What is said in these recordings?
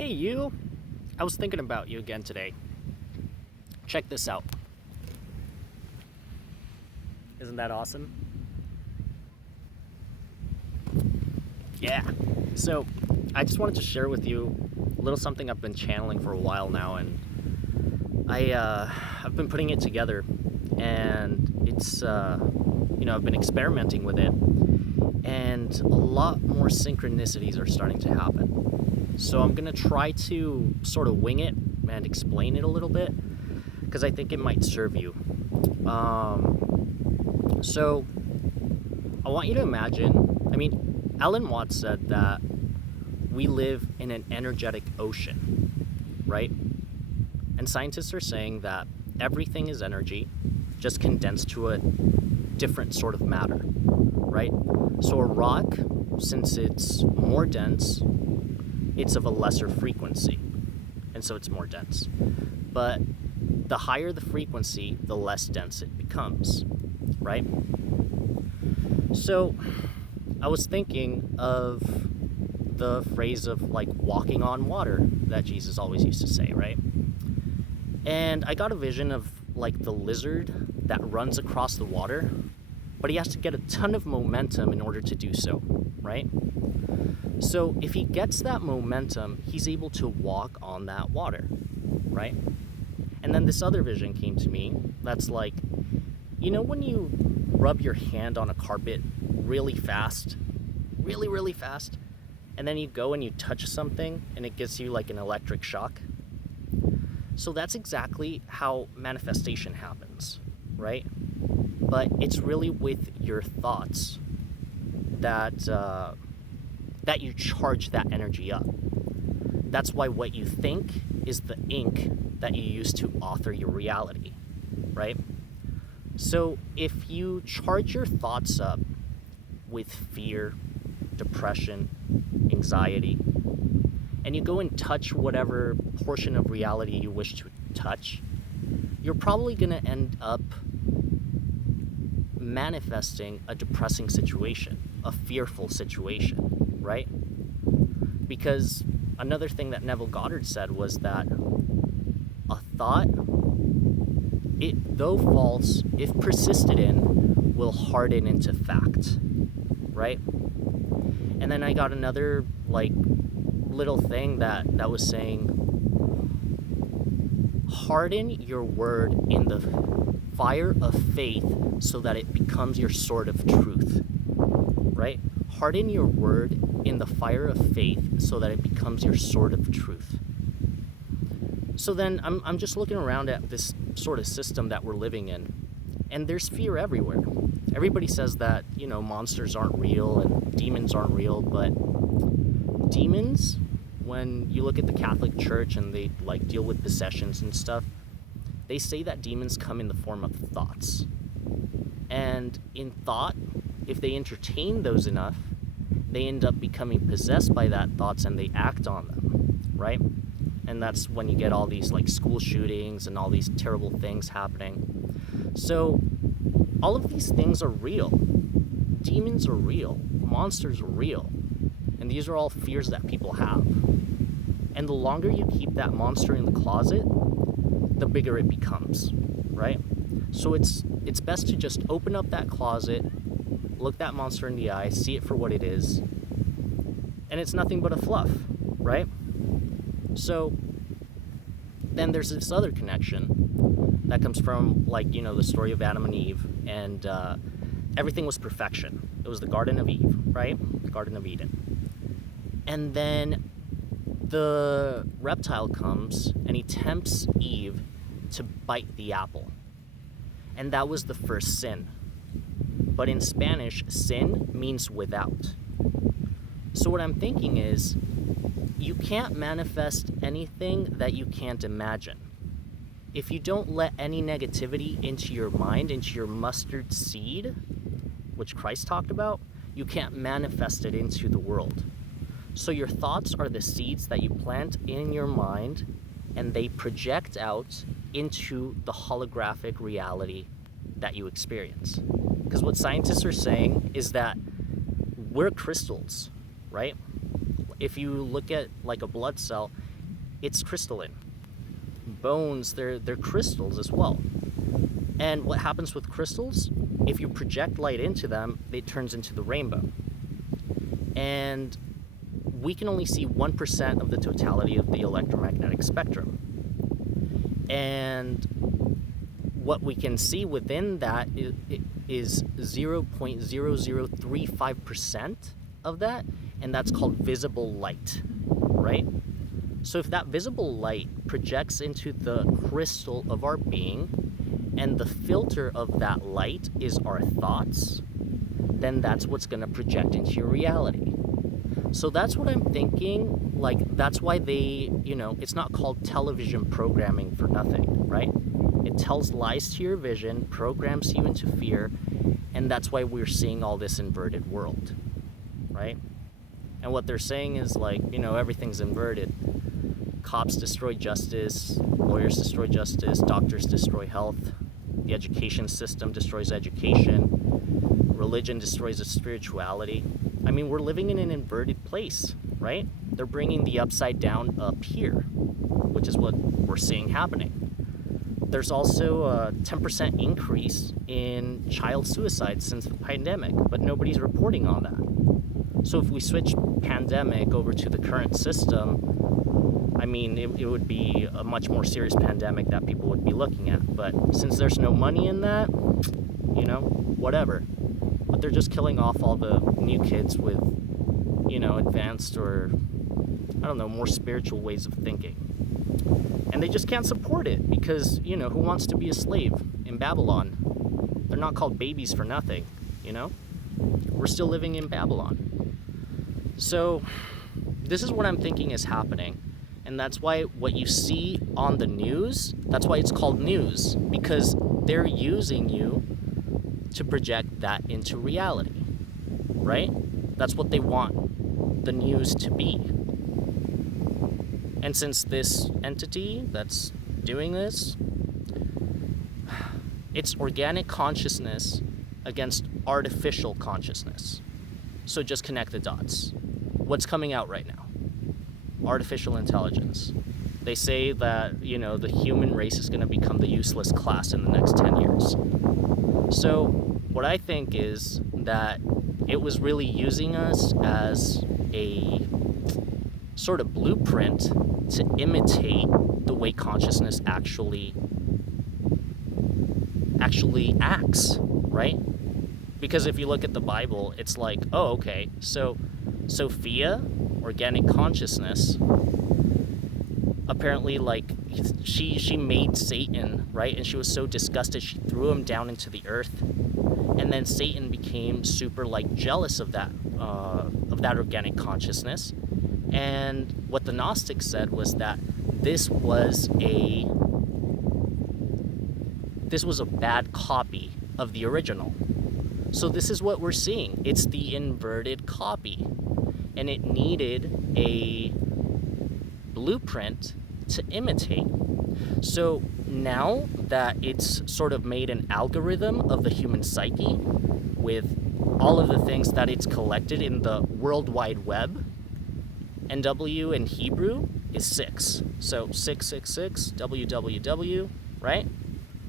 Hey, you! I was thinking about you again today. Check this out. Isn't that awesome? Yeah. So, I just wanted to share with you a little something I've been channeling for a while now, and I've been putting it together, and it's I've been experimenting with it, and a lot more synchronicities are starting to happen. So I'm gonna try to sort of wing it and explain it a little bit because I think it might serve you. So I want you to imagine. Alan Watts said that we live in an energetic ocean, right? And scientists are saying that everything is energy, just condensed to a different sort of matter, right? So a rock, since it's more dense, it's of a lesser frequency, and so it's more dense. But the higher the frequency, the less dense it becomes, right? So I was thinking of the phrase of like walking on water that Jesus always used to say, right? And I got a vision of like the lizard that runs across the water, but he has to get a ton of momentum in order to do so, right? So if he gets that momentum, he's able to walk on that water, right? And then this other vision came to me that's like, when you rub your hand on a carpet really fast, really fast, and then you go and you touch something and it gives you like an electric shock? So that's exactly how manifestation happens, right? But it's really with your thoughts that you charge that energy up. That's why what you think is the ink that you use to author your reality, right? So if you charge your thoughts up with fear, depression, anxiety, and you go and touch whatever portion of reality you wish to touch, you're probably going to end up manifesting a depressing situation, a fearful situation, right? Because another thing that Neville Goddard said was that a thought, it, though false, if persisted in, will harden into fact, right? And then I got another little thing that was saying, harden your word in the fire of faith so that it becomes your sword of truth, right? Harden your word in the fire of faith so that it becomes your sword of truth. So then I'm just looking around at this sort of system that we're living in, and there's fear everywhere. Everybody says that, monsters aren't real and demons aren't real, but demons, when you look at the Catholic Church and they deal with possessions and stuff, they say that demons come in the form of thoughts. And in thought, if they entertain those enough, they end up becoming possessed by that thoughts and they act on them, right? And that's when you get all these school shootings and all these terrible things happening. So all of these things are real. Demons are real. Monsters are real. And these are all fears that people have. And the longer you keep that monster in the closet, the bigger it becomes, right? So it's best to just open up that closet, look that monster in the eye, see it for what it is, and it's nothing but a fluff, right? So then there's this other connection that comes from the story of Adam and Eve, and everything was perfection. It was the Garden of Eve, right? The Garden of Eden. And then the reptile comes and he tempts Eve to bite the apple. And that was the first sin. But in Spanish, sin means without. So what I'm thinking is, you can't manifest anything that you can't imagine. If you don't let any negativity into your mind, into your mustard seed, which Christ talked about, you can't manifest it into the world. So your thoughts are the seeds that you plant in your mind, and they project out into the holographic reality that you experience. Because what scientists are saying is that we're crystals, right? If you look at a blood cell, it's crystalline. Bones, they're crystals as well. And what happens with crystals? If you project light into them, it turns into the rainbow. And we can only see 1% of the totality of the electromagnetic spectrum. And what we can see within that is 0.0035% of that, and that's called visible light, right? So if that visible light projects into the crystal of our being, and the filter of that light is our thoughts, then that's what's going to project into your reality. So that's what I'm thinking, like, that's why they, it's not called television programming for nothing, right? It tells lies to your vision, programs you into fear, and that's why we're seeing all this inverted world, right? And what they're saying is, like, everything's inverted. Cops destroy justice, lawyers destroy justice, doctors destroy health, the education system destroys education, religion destroys the spirituality. I mean, we're living in an inverted place, right? They're bringing the upside down up here, which is what we're seeing happening. There's also a 10% increase in child suicide since the pandemic, but nobody's reporting on that. So if we switch pandemic over to the current system, I mean, it would be a much more serious pandemic that people would be looking at. But since there's no money in that, whatever. But they're just killing off all the new kids with, advanced or, more spiritual ways of thinking. And they just can't support it because, who wants to be a slave in Babylon? They're not called babies for nothing, We're still living in Babylon. So this is what I'm thinking is happening. And that's why what you see on the news, that's why it's called news, because they're using you to project that into reality, right? That's what they want the news to be. And since this entity that's doing this, it's organic consciousness against artificial consciousness. So just connect the dots. What's coming out right now? Artificial intelligence. They say that, the human race is going to become the useless class in the next 10 years. So what I think is that it was really using us as a sort of blueprint to imitate the way consciousness actually acts, right? Because if you look at the Bible, it's like, oh, okay, so Sophia, organic consciousness, apparently, like, she made Satan, right? And she was so disgusted, she threw him down into the earth. And then Satan became super, like, jealous of that organic consciousness. And what the Gnostics said was that this was a bad copy of the original. So this is what we're seeing. It's the inverted copy. And it needed a blueprint to imitate. So now that it's sort of made an algorithm of the human psyche with all of the things that it's collected in the World Wide Web, and W in Hebrew is 6. So 666, www, right?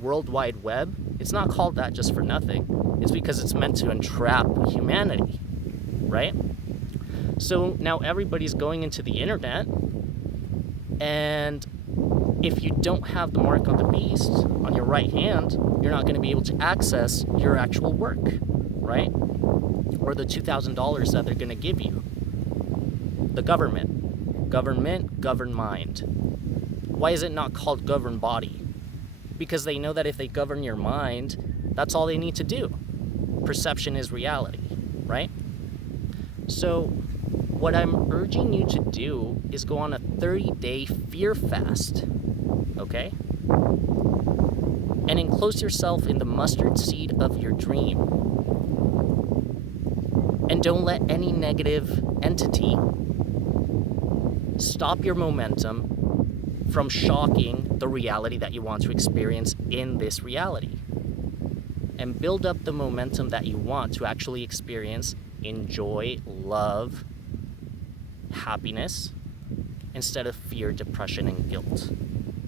World Wide Web. It's not called that just for nothing. It's because it's meant to entrap humanity, right? So now everybody's going into the internet, and if you don't have the mark of the beast on your right hand, you're not going to be able to access your actual work, right? Or the $2,000 that they're going to give you. The government, govern mind. Why is it not called govern body? Because they know that if they govern your mind, that's all they need to do. Perception is reality, right? So what I'm urging you to do is go on a 30-day fear fast, okay? And enclose yourself in the mustard seed of your dream. And don't let any negative entity stop your momentum from shocking the reality that you want to experience in this reality. And build up the momentum that you want to actually experience in joy, love, happiness, instead of fear, depression, and guilt.